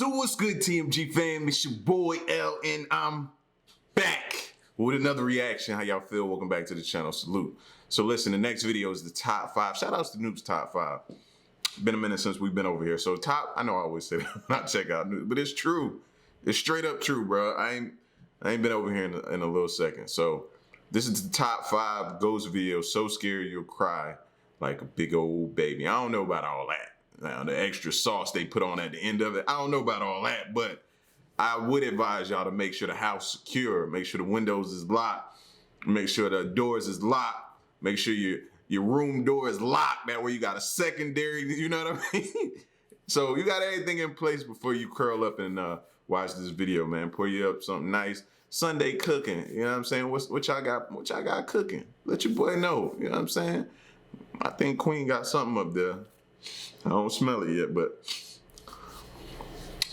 So what's good, TMG fam? It's your boy L, and I'm back with another reaction. How y'all feel? Welcome back to the channel. Salute. So listen, the next video is the top 5. Shout outs to Noob's top 5. Been a minute since we've been over here. So I know I always say that, not check out Noob, but it's true. It's straight up true, bro. I ain't been over here in a little second. So this is the top 5 ghost video. So scared you'll cry like a big old baby. I don't know about all that. Now, the extra sauce they put on at the end of it, I don't know about all that, but I would advise y'all to make sure the house is secure, make sure the windows is locked, make sure the doors is locked, make sure your room door is locked. That way you got a secondary, you know what I mean? So you got everything in place before you curl up and watch this video, man. Pour you up something nice. Sunday cooking, you know what I'm saying? What y'all got cooking? Let your boy know, you know what I'm saying? I think Queen got something up there. I don't smell it yet, but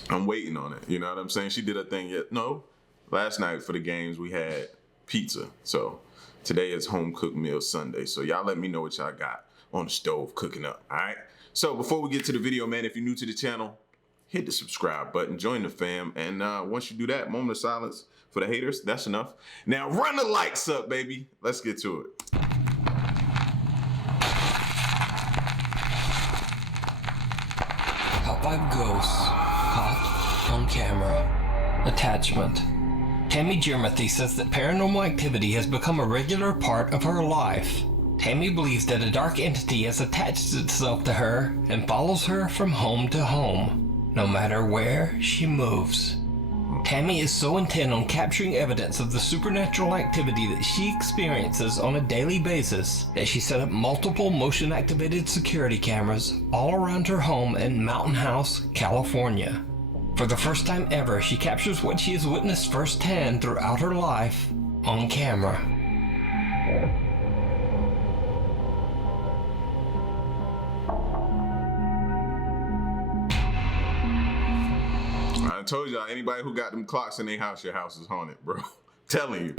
I'm waiting on it. You know what I'm saying? She did her thing yet. No, last night for the games, we had pizza. So today is home cooked meal Sunday. So y'all let me know what y'all got on the stove cooking up, all right? So before we get to the video, man, if you're new to the channel, hit the subscribe button, join the fam. And once you do that, moment of silence for the haters, that's enough. Now run the likes up, baby. Let's get to it. Top 5 ghosts caught on camera. Attachment. Tammy Jermathy says that paranormal activity has become a regular part of her life. Tammy believes that a dark entity has attached itself to her and follows her from home to home, no matter where she moves. Tammy is so intent on capturing evidence of the supernatural activity that she experiences on a daily basis that she set up multiple motion-activated security cameras all around her home in Mountain House, California. For the first time ever, she captures what she has witnessed firsthand throughout her life on camera. I told y'all, anybody who got them clocks in their house, your house is haunted, bro. Telling you.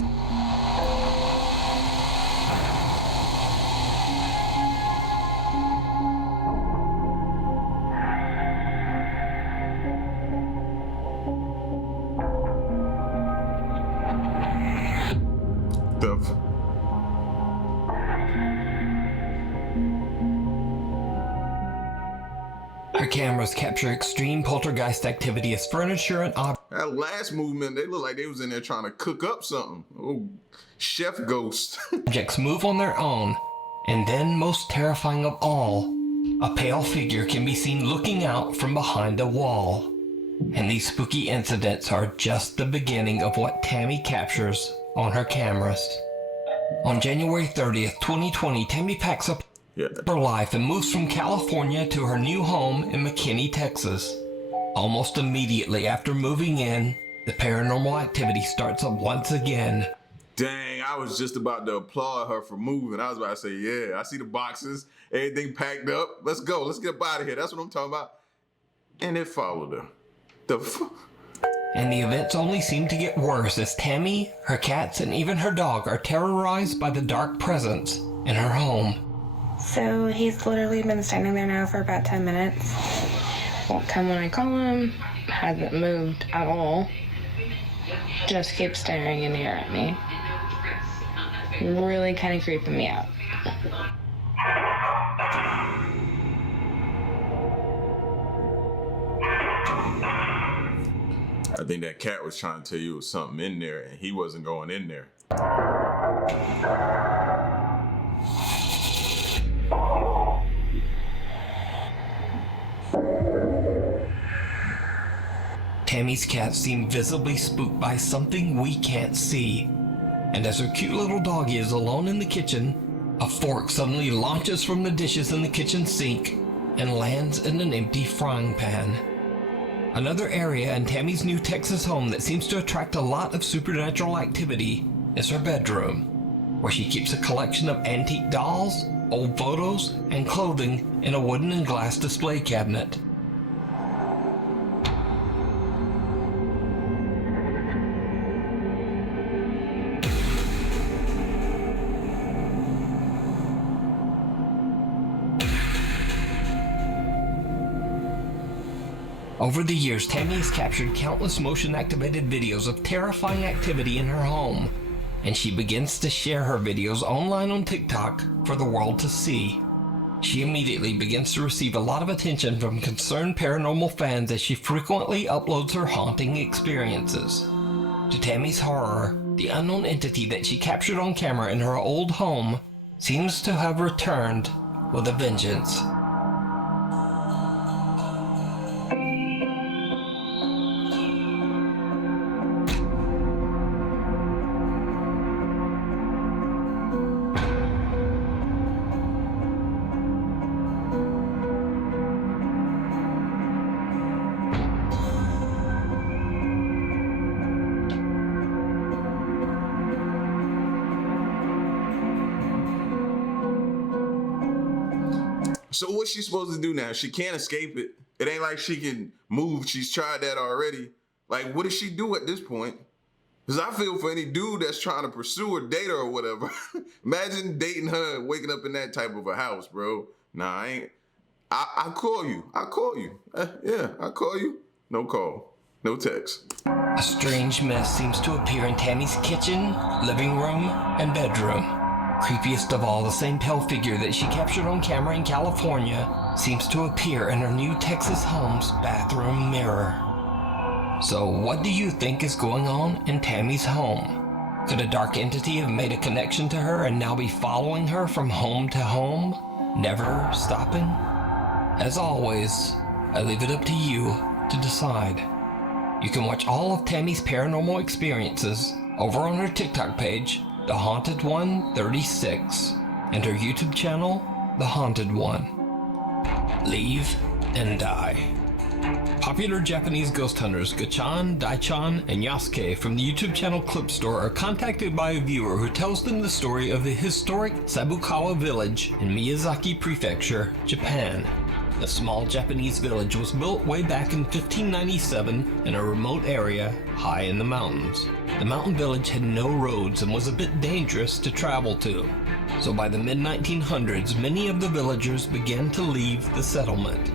Her cameras capture extreme poltergeist activity as furniture and objects. That last movement, they look like they was in there trying to cook up something. Oh, chef ghost. Objects move on their own, and then most terrifying of all, a pale figure can be seen looking out from behind a wall. And these spooky incidents are just the beginning of what Tammy captures on her cameras. On January 30th, 2020, Tammy packs up her life and moves from California to her new home in McKinney, Texas. Almost immediately after moving in, the paranormal activity starts up once again. Dang, I was just about to applaud her for moving. I was about to say, yeah, I see the boxes, everything packed up. Let's go, let's get up out of here. That's what I'm talking about. And it followed her. And the events only seem to get worse as Tammy, her cats, and even her dog are terrorized by the dark presence in her home. So he's literally been standing there now for about 10 minutes. Won't come when I call him. Hasn't moved at all. Just keeps staring in the air at me. Really kind of creeping me out. I think that cat was trying to tell you it was something in there and he wasn't going in there. Tammy's cats seem visibly spooked by something we can't see. And as her cute little doggy is alone in the kitchen, a fork suddenly launches from the dishes in the kitchen sink and lands in an empty frying pan. Another area in Tammy's new Texas home that seems to attract a lot of supernatural activity is her bedroom, where she keeps a collection of antique dolls, old photos, and clothing in a wooden and glass display cabinet. Over the years, Tammy has captured countless motion-activated videos of terrifying activity in her home, and she begins to share her videos online on TikTok for the world to see. She immediately begins to receive a lot of attention from concerned paranormal fans as she frequently uploads her haunting experiences. To Tammy's horror, the unknown entity that she captured on camera in her old home seems to have returned with a vengeance. So what's she supposed to do now? She can't escape it. It ain't like she can move. She's tried that already. Like, what does she do at this point? Because I feel for any dude that's trying to pursue her, date her or whatever. Imagine dating her and waking up in that type of a house, bro. Nah, I ain't. I'll call you. I'll call you. Yeah, I'll call you. No call. No text. A strange mess seems to appear in Tammy's kitchen, living room, and bedroom. Creepiest of all, the same pale figure that she captured on camera in California seems to appear in her new Texas home's bathroom mirror. So what do you think is going on in Tammy's home? Could a dark entity have made a connection to her and now be following her from home to home, never stopping? As always, I leave it up to you to decide. You can watch all of Tammy's paranormal experiences over on her TikTok page, The Haunted One 36, and her YouTube channel, The Haunted One. Leave and die. Popular Japanese ghost hunters Gachan, Daichan, and Yasuke from the YouTube channel Clip Store are contacted by a viewer who tells them the story of the historic Sabukawa village in Miyazaki Prefecture, Japan. The small Japanese village was built way back in 1597 in a remote area high in the mountains. The mountain village had no roads and was a bit dangerous to travel to. So by the mid-1900s, many of the villagers began to leave the settlement.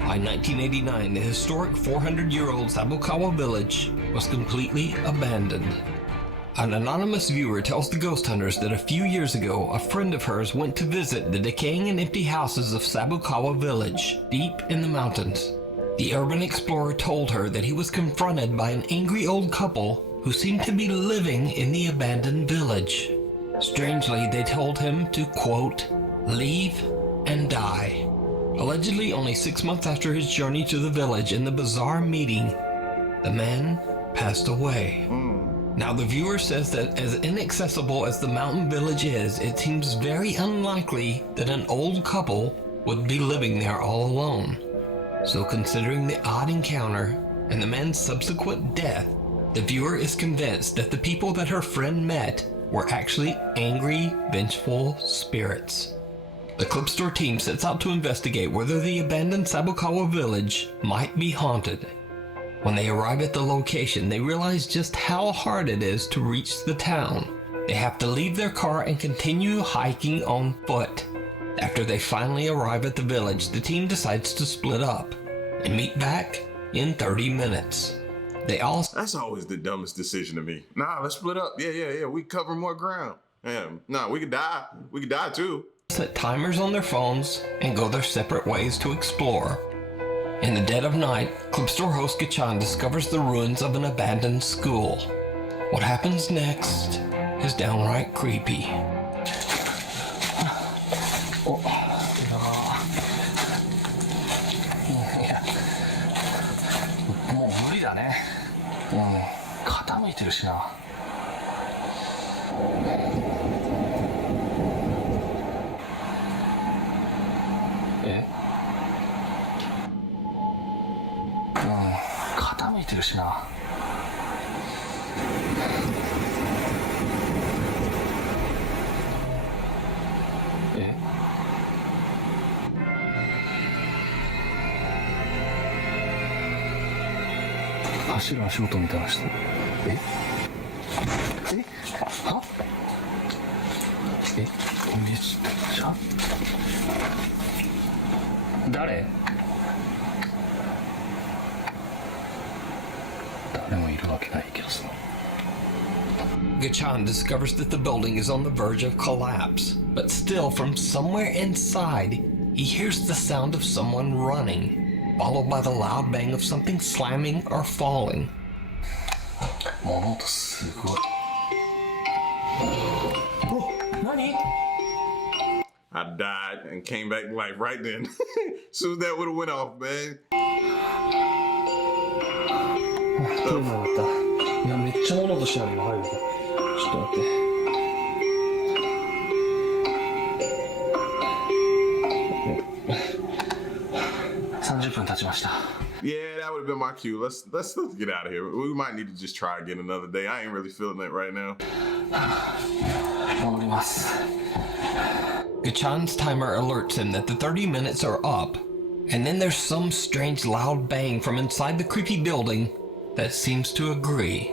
By 1989, the historic 400-year-old Sabukawa village was completely abandoned. An anonymous viewer tells the ghost hunters that a few years ago, a friend of hers went to visit the decaying and empty houses of Sabukawa village, deep in the mountains. The urban explorer told her that he was confronted by an angry old couple who seemed to be living in the abandoned village. Strangely, they told him to, quote, leave and die. Allegedly, only 6 months after his journey to the village and the bizarre meeting, the man passed away. Now, the viewer says that as inaccessible as the mountain village is, it seems very unlikely that an old couple would be living there all alone. So considering the odd encounter and the man's subsequent death, the viewer is convinced that the people that her friend met were actually angry, vengeful spirits. The Clip Store team sets out to investigate whether the abandoned Sabukawa village might be haunted. When they arrive at the location, they realize just how hard it is to reach the town. They have to leave their car and continue hiking on foot. After they finally arrive at the village, the team decides to split up and meet back in 30 minutes. That's always the dumbest decision to me. Nah, let's split up. Yeah. We cover more ground. Nah, we could die. We could die too. Set timers on their phones and go their separate ways to explore. In the dead of night, Clip Store host Gachan discovers the ruins of an abandoned school. What happens next is downright creepy. もう無理だね。傾いてるしな。え？傾いてるしな。え？走る足音みたいな人。え？は？めっちゃ誰？わけないけどさ。 Gachan discovers that the building is on the verge of collapse, but still from somewhere inside, he hears the sound of someone running, followed by the loud bang of something slamming or falling. 物音すごい。お、何？ I died and came back to life right then. Soon as that would have went off, man. トイレだった。いや、めっちゃ物音してあるよ。入るか。ちょっと待って。 30分経ちました。 Yeah, that would have been my cue. Let's get out of here. We might need to just try again another day. I ain't really feeling it right now. 戻ります。 Gachan's timer alerts him that the 30 minutes are up, and then there's some strange loud bang from inside the creepy building that seems to agree.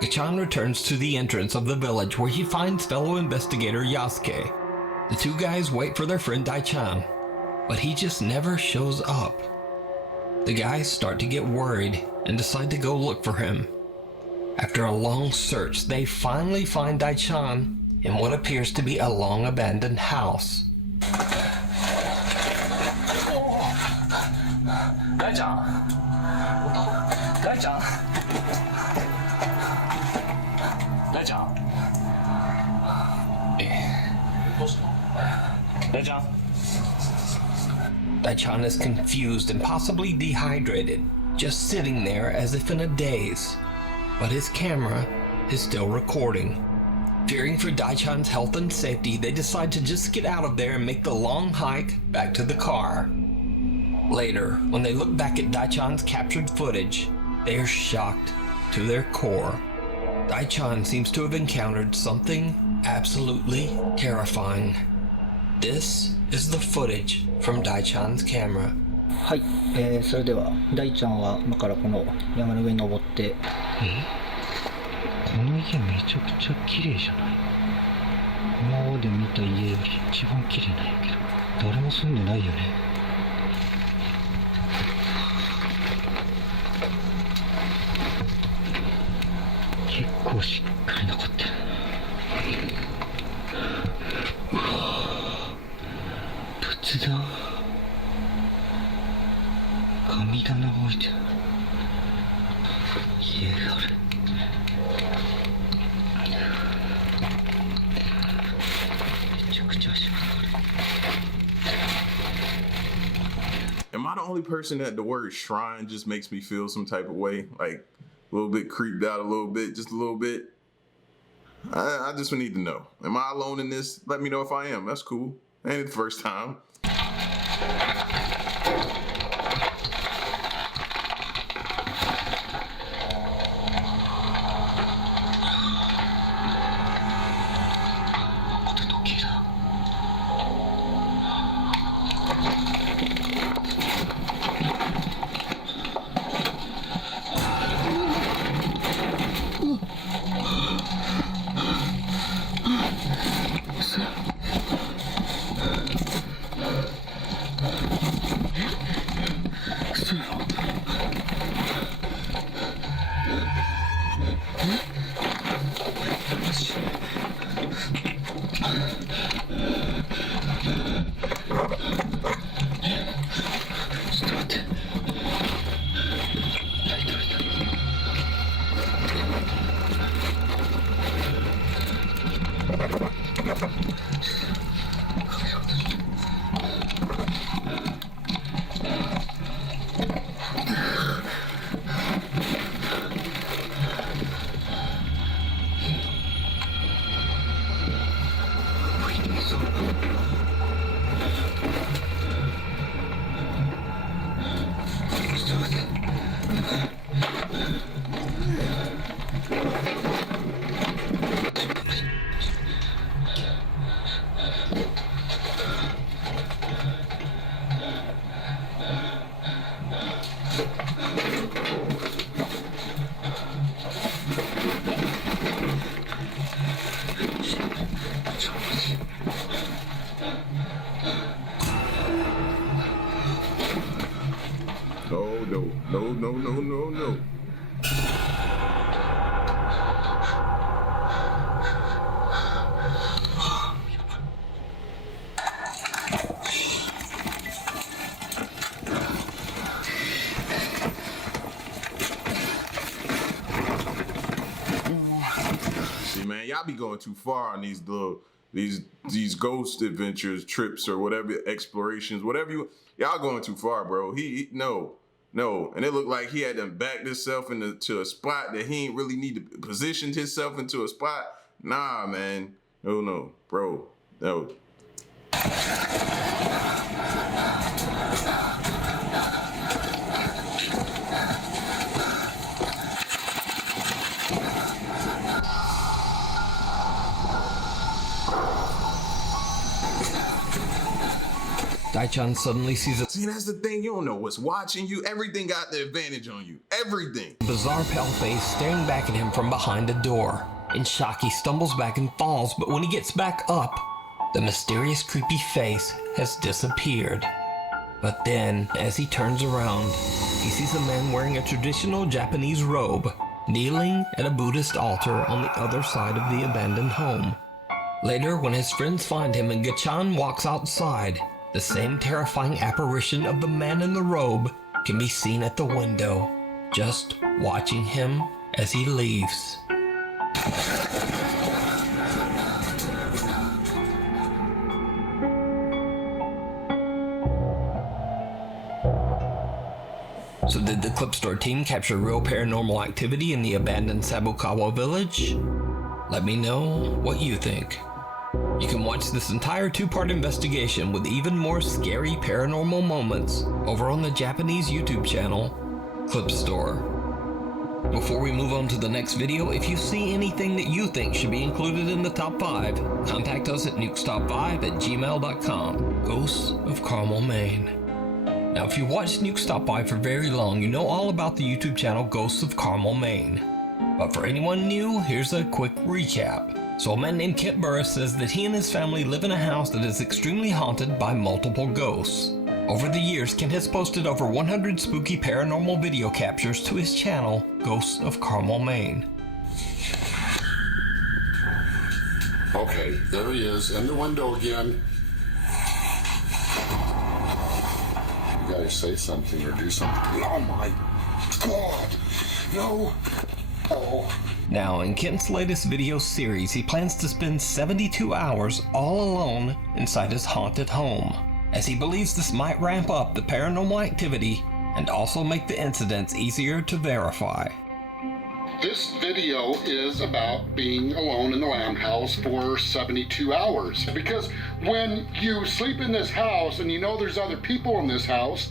Gachan returns to the entrance of the village where he finds fellow investigator Yasuke. The two guys wait for their friend Daichan, but he just never shows up. The guys start to get worried and decide to go look for him. After a long search, they finally find Daichan in what appears to be a long abandoned house. 大ちゃん、大ちゃん、大ちゃん、どうしたの？大ちゃん。 Daichan is confused and possibly dehydrated, just sitting there as if in a daze. But his camera is still recording. Fearing for Daichan's health and safety, they decide to just get out of there and make the long hike back to the car. Later, when they look back at Daichan's captured footage, they are shocked to their core. Daichan seems to have encountered something absolutely terrifying. This is the footage from Daichan's camera. はい、それでは大ちゃんは今からこの山の上に登って。この家めちゃくちゃ綺麗じゃない？今まで見た家より一番綺麗なんやけど、誰も住んでないよね。結構しっかり残ってる。仏壇、神棚置いてる。家がある。 Am I the only person that the word shrine just makes me feel some type of way? Like a little bit creeped out a little bit, just a little bit? I just need to know. Am I alone in this? Let me know if I am. That's cool. Ain't it the first time? No. y'all be going too far on these ghost adventures, trips, or whatever, explorations, whatever y'all going too far, bro. No. And it looked like he had to back himself into a spot that he ain't really need to position himself into a spot. Nah, man. No, bro. No. Daichan suddenly sees a See, that's the thing. You don't know what's watching you. Everything got the advantage on you. Everything. bizarre pale face staring back at him from behind a door. In shock, he stumbles back and falls, but when he gets back up, the mysterious creepy face has disappeared. But then, as he turns around, he sees a man wearing a traditional Japanese robe, kneeling at a Buddhist altar on the other side of the abandoned home. Later, when his friends find him and Gachan walks outside, the same terrifying apparition of the man in the robe can be seen at the window, just watching him as he leaves. So did the Clip Store team capture real paranormal activity in the abandoned Sabukawa village? Let me know what you think. You can watch this entire two-part investigation with even more scary paranormal moments over on the Japanese YouTube channel, Clip Store. Before we move on to the next video, if you see anything that you think should be included in the top 5, contact us at nukestop5@gmail.com. Ghosts of Carmel, Maine. Now, if you watched Nuke Stop By for very long, you know all about the YouTube channel Ghosts of Carmel, Maine. But for anyone new, here's a quick recap. So a man named Kent Burris says that he and his family live in a house that is extremely haunted by multiple ghosts. Over the years, Kent has posted over 100 spooky paranormal video captures to his channel, Ghosts of Carmel, Maine. Okay, there he is, in the window again. You gotta say something or do something. Oh my God! No! Oh. Now, in Kent's latest video series, he plans to spend 72 hours all alone inside his haunted home, as he believes this might ramp up the paranormal activity and also make the incidents easier to verify. This video is about being alone in the lamb house for 72 hours. Because when you sleep in this house and you know there's other people in this house,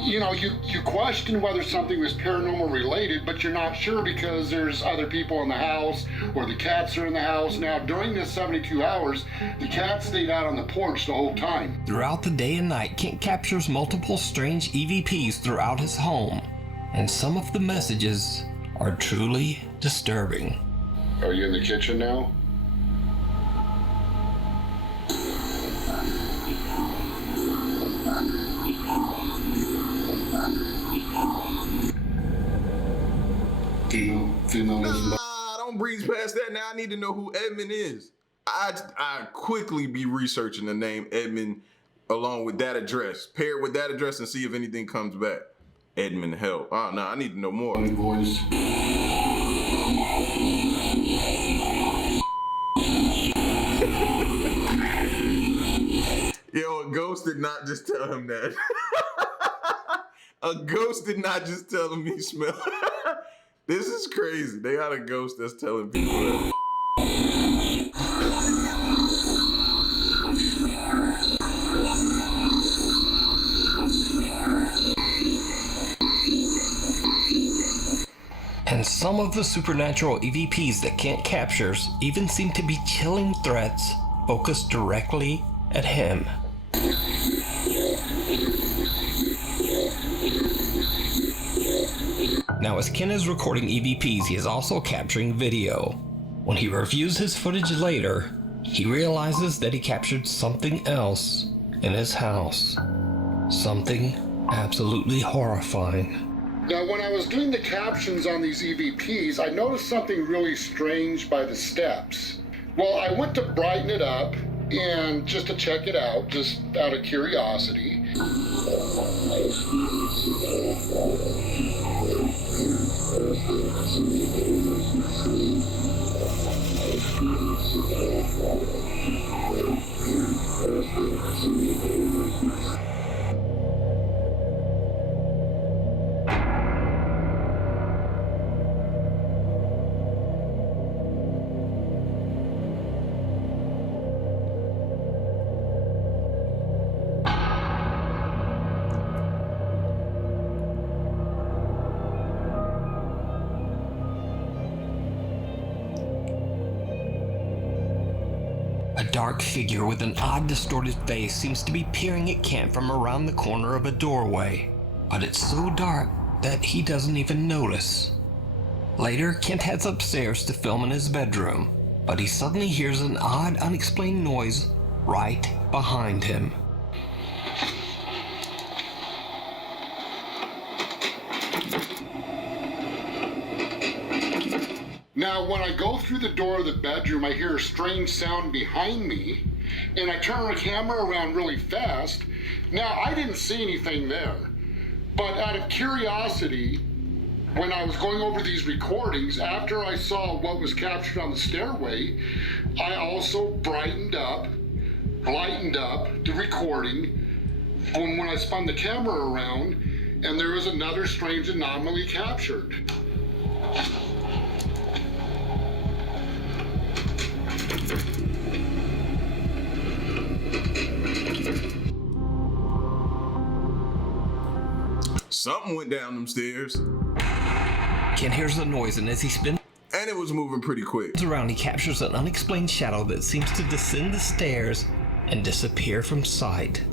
you know, you question whether something was paranormal related, but you're not sure because there's other people in the house or the cats are in the house. Now, during this 72 hours, the cat stayed out on the porch the whole time. Throughout the day and night, Kent captures multiple strange EVPs throughout his home, and some of the messages are truly disturbing. Are you in the kitchen now? Nah, don't breeze past that. Now I need to know who Edmund is. I quickly be researching the name Edmund along with that address. Pair it with that address and see if anything comes back. Edmund, hell. Oh, no, I need to know more. Voice. Yo, a ghost did not just tell him that. A ghost did not just tell him he smelled. This is crazy. They got a ghost that's telling people that. And some of the supernatural EVPs that Kent captures even seem to be chilling threats focused directly at him. Now, as Ken is recording EVPs, he is also capturing video. When he reviews his footage later, he realizes that he captured something else in his house. Something absolutely horrifying. Now, when I was doing the captions on these EVPs, I noticed something really strange by the steps. Well, I went to brighten it up and just to check it out, just out of curiosity. dark figure with an odd distorted face seems to be peering at Kent from around the corner of a doorway, but it's so dark that he doesn't even notice. Later, Kent heads upstairs to film in his bedroom, but he suddenly hears an odd, unexplained noise right behind him. Now, when I go through the door of the bedroom, I hear a strange sound behind me, and I turn the camera around really fast. Now, I didn't see anything there, but out of curiosity, when I was going over these recordings, after I saw what was captured on the stairway, I also lightened up the recording when I spun the camera around, and there was another strange anomaly captured. Something went down them stairs. Kent hears the noise, and as he spins And it was moving pretty quick. around, he captures an unexplained shadow that seems to descend the stairs and disappear from sight.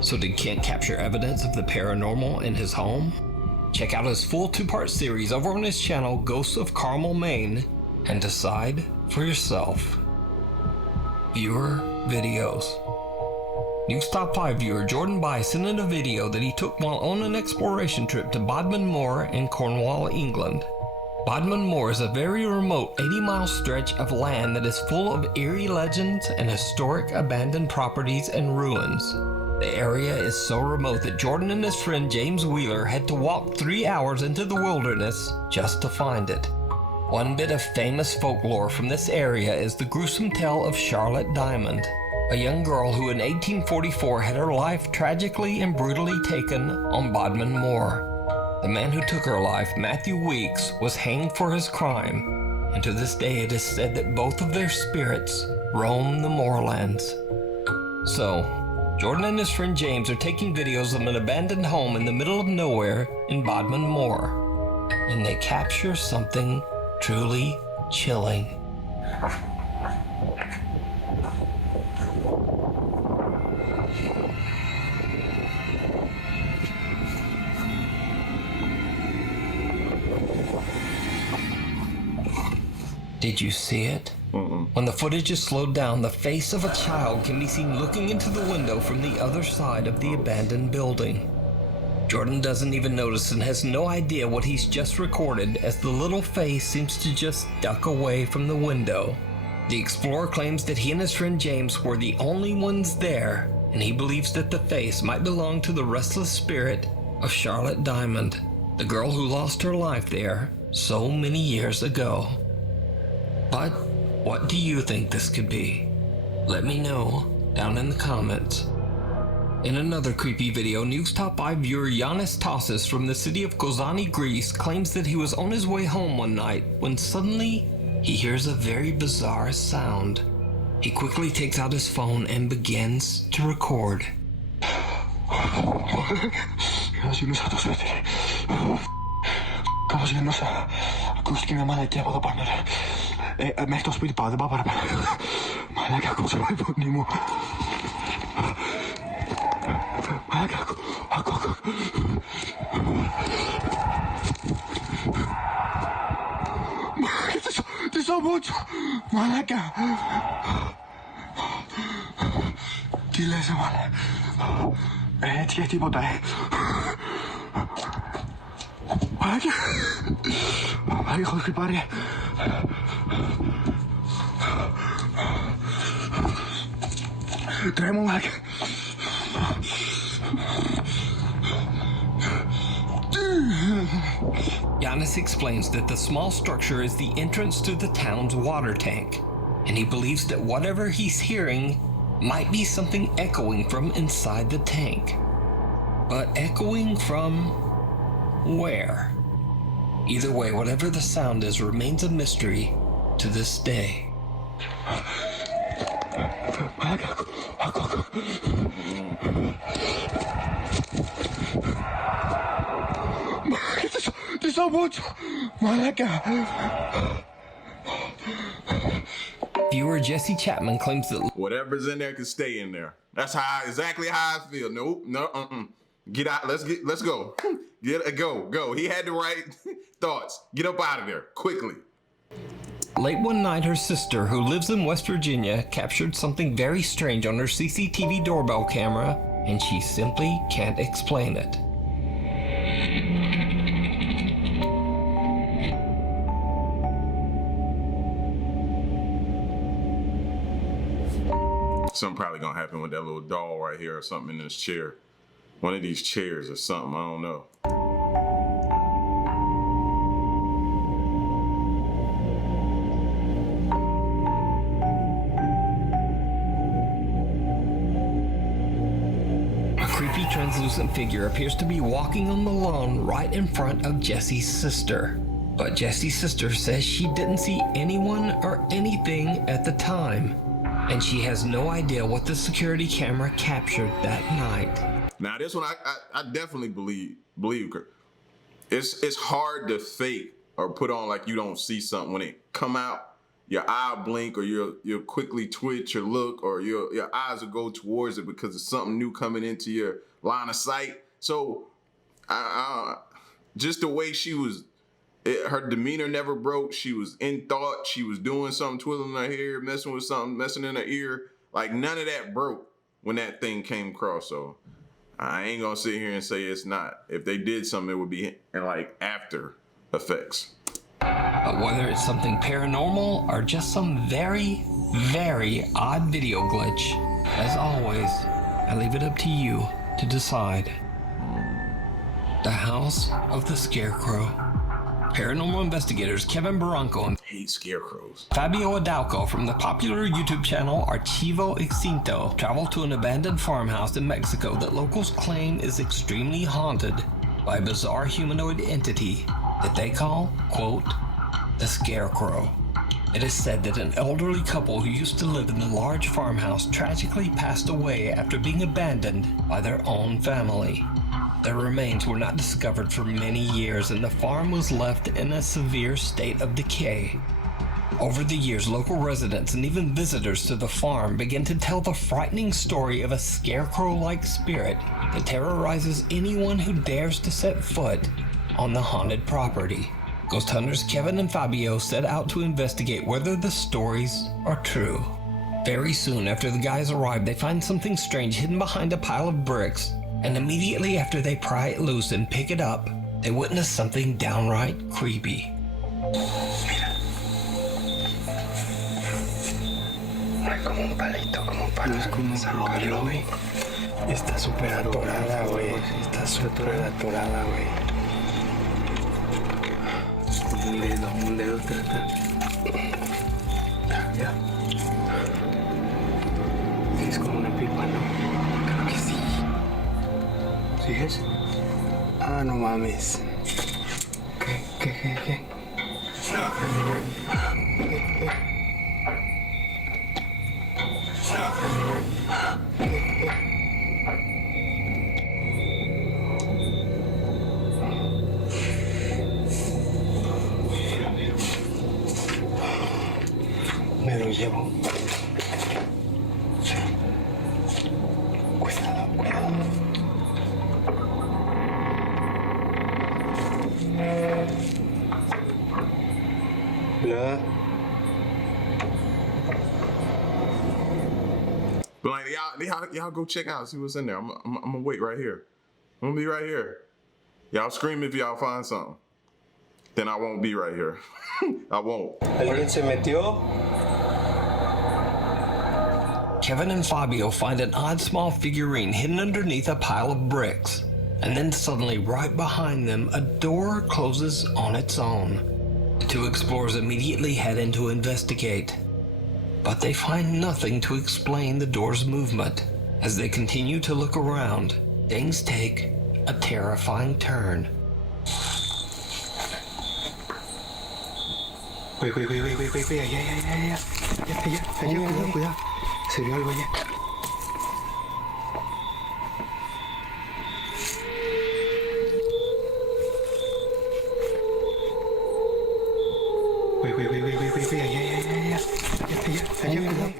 So did Kent capture evidence of the paranormal in his home? Check out his full 2-part series over on his channel, Ghosts of Carmel, Maine, and decide for yourself. Viewer videos. News Top 5 viewer Jordan By sent in a video that he took while on an exploration trip to Bodmin Moor in Cornwall, England. Bodmin Moor is a very remote 80-mile stretch of land that is full of eerie legends and historic abandoned properties and ruins. The area is so remote that Jordan and his friend James Wheeler had to walk 3 hours into the wilderness just to find it. One bit of famous folklore from this area is the gruesome tale of Charlotte Diamond, a young girl who in 1844 had her life tragically and brutally taken on Bodmin Moor. The man who took her life, Matthew Weeks, was hanged for his crime, and to this day it is said that both of their spirits roam the moorlands. So, Jordan and his friend James are taking videos of an abandoned home in the middle of nowhere in Bodmin Moor, and they capture something truly chilling. Did you see it? When the footage is slowed down, the face of a child can be seen looking into the window from the other side of the abandoned building. Jordan doesn't even notice and has no idea what he's just recorded, as the little face seems to just duck away from the window. The explorer claims that he and his friend James were the only ones there, and he believes that the face might belong to the restless spirit of Charlotte Diamond, the girl who lost her life there so many years ago. But what do you think this could be? Let me know down in the comments. In another creepy video, News Top 5 viewer Yanis Tassis from the city of Kozani, Greece, claims that he was on his way home one night when suddenly he hears a very bizarre sound. He quickly takes out his phone and begins to record. Μέχρι το σπίτι πάω, δεν πάω παραπέρα. Μαλάκα, ακούσα η φωνή μου. Μαλάκα, ακούω. Τι στο μπούτσο, μαλάκα. Τι λες, μαλάκα. Έτσι και τίποτα, Μαλάκα. Έχω χτυπάρει. Τρέμω, μαλάκα. Yanis explains that the small structure is the entrance to the town's water tank, and he believes that whatever he's hearing might be something echoing from inside the tank. But echoing from where? Either way, whatever the sound is remains a mystery to this day. Τι στο μπούτσο, μαλάκα. Viewer Jesse Chapman claims that Whatever's in there can stay in there. That's exactly how I feel. Nope, no, Get out. Let's go. Go. He had the right thoughts. Get up out of there quickly. late one night her sister, who lives in West Virginia, captured something very strange on her CCTV doorbell camera, and she simply can't explain it. Something probably gonna happen with that little doll right here or something in this chair. One of these chairs or something, I don't know. A creepy translucent figure appears to be walking on the lawn right in front of Jesse's sister. But Jesse's sister says she didn't see anyone or anything at the time, and she has no idea what the security camera captured that night. Now this one, I definitely believe her. It's hard to fake or put on like you don't see something. When it come out, your eye blink or you'll quickly twitch or look, or your eyes will go towards it because it's something new coming into your line of sight. So just the way she was, her demeanor never broke. She was in thought. She was doing something, twiddling her hair, messing with something, messing in her ear. Like none of that broke when that thing came across. So I ain't gonna sit here and say it's not. If they did something, it would be in like after effects. But whether it's something paranormal or just some very, very odd video glitch, as always, I leave it up to you to decide. The House of the Scarecrow. Paranormal investigators Kevin Barranco and Hate scarecrows. Fabio Adalco from the popular YouTube channel Archivo Extinto travel to an abandoned farmhouse in Mexico that locals claim is extremely haunted by a bizarre humanoid entity that they call, quote, the Scarecrow. It is said that an elderly couple who used to live in the large farmhouse tragically passed away after being abandoned by their own family. Their remains were not discovered for many years, and the farm was left in a severe state of decay. Over the years, local residents and even visitors to the farm began to tell the frightening story of a scarecrow-like spirit that terrorizes anyone who dares to set foot on the haunted property. Ghost hunters Kevin and Fabio set out to investigate whether the stories are true. Very soon after the guys arrive, they find something strange hidden behind a pile of bricks, and immediately after they pry it loose and pick it up, they witness something downright creepy. Como un palito, sacarlo, güey. Está súper atorada, güey. Está súper atorada, güey. Un dedo, trata. Ya. Es como una pipa, ¿no? Creo que sí. ¿Sigues? Ah, no mames. ¿Qué? Me lo llevo. Cuidado. Blah. But like y'all go check out, see what's in there. I'm gonna wait right here. I'm gonna be right here. Y'all scream if y'all find something. Then I won't be right here. I won't. ¿Alguien se metió? Kevin and Fabio find an odd small figurine hidden underneath a pile of bricks, and then suddenly right behind them a door closes on its own. The two explorers immediately head in to investigate, but they find nothing to explain the door's movement. As they continue to look around, things take a terrifying turn. Güey, allá, cuidado. Se vio algo allá. Güey, allá. allá, cuidado.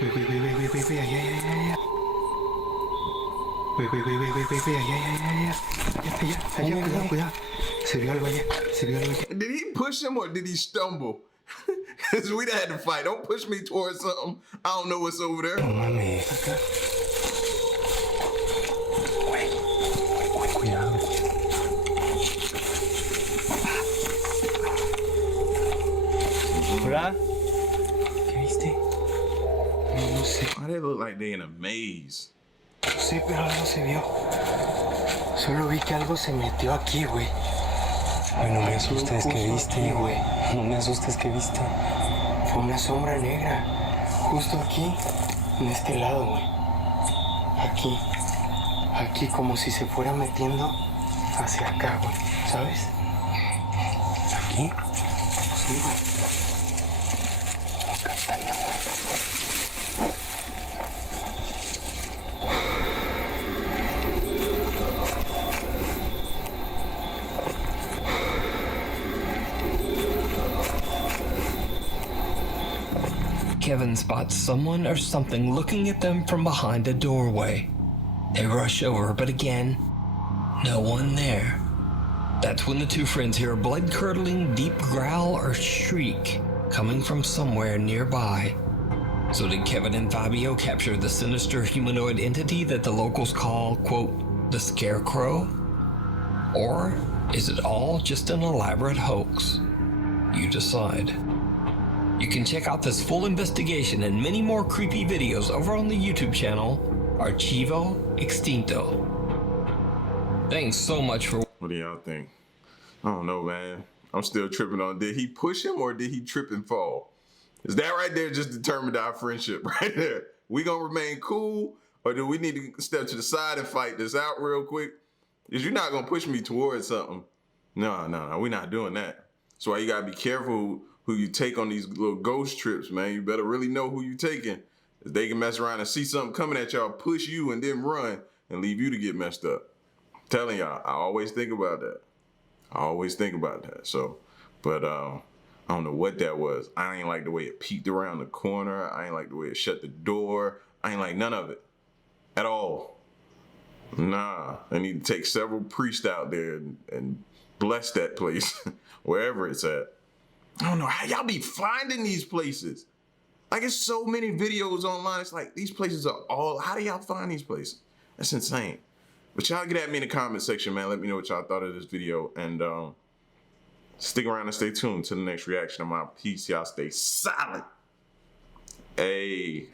Güey, allá. Güey, allá, cuidado. Se vio algo allá. Did he push him or did he stumble? Because we'd had to fight. Don't push me towards something. I don't know what's over there. No mames. Acá. Güey, cuidado. Hola. ¿Qué viste? No sé. Why they look like they in a maze? No sé, pero algo se vio. Solo vi que algo se metió aquí, güey. Ay, no me asustes, ¿qué viste, güey? No me asustes, ¿qué viste? Fue una sombra negra. Justo aquí, en este lado, güey. Aquí, como si se fuera metiendo hacia acá, güey. ¿Sabes? ¿Aquí? Sí, güey. Acá está, güey. Kevin spots someone or something looking at them from behind a doorway. They rush over, but again, no one there. That's when the two friends hear a blood-curdling, deep growl or shriek coming from somewhere nearby. So did Kevin and Fabio capture the sinister humanoid entity that the locals call, quote, the Scarecrow? Or is it all just an elaborate hoax? You decide. You can check out this full investigation and many more creepy videos over on the YouTube channel, Archivo Extinto. Thanks so much for... What do y'all think? I don't know, man. I'm still tripping on, did he push him or did he trip and fall? Is that right there just determined our friendship right there? We gonna remain cool or do we need to step to the side and fight this out real quick? Because you're not gonna push me towards something. No, we're not doing that. That's why you gotta be careful who you take on these little ghost trips, man. You better really know who you taking. They can mess around and see something coming at y'all, push you and then run and leave you to get messed up. I'm telling y'all, I always think about that. So, but I don't know what that was. I ain't like the way it peeked around the corner. I ain't like the way it shut the door. I ain't like none of it at all. Nah, I need to take several priests out there and bless that place, wherever it's at. I don't know how y'all be finding these places. Like, it's so many videos online. It's like, these places are all, how do y'all find these places? That's insane. But y'all get at me in the comment section, man. Let me know what y'all thought of this video. And stick around and stay tuned to the next reaction of my piece. Y'all stay solid. Hey.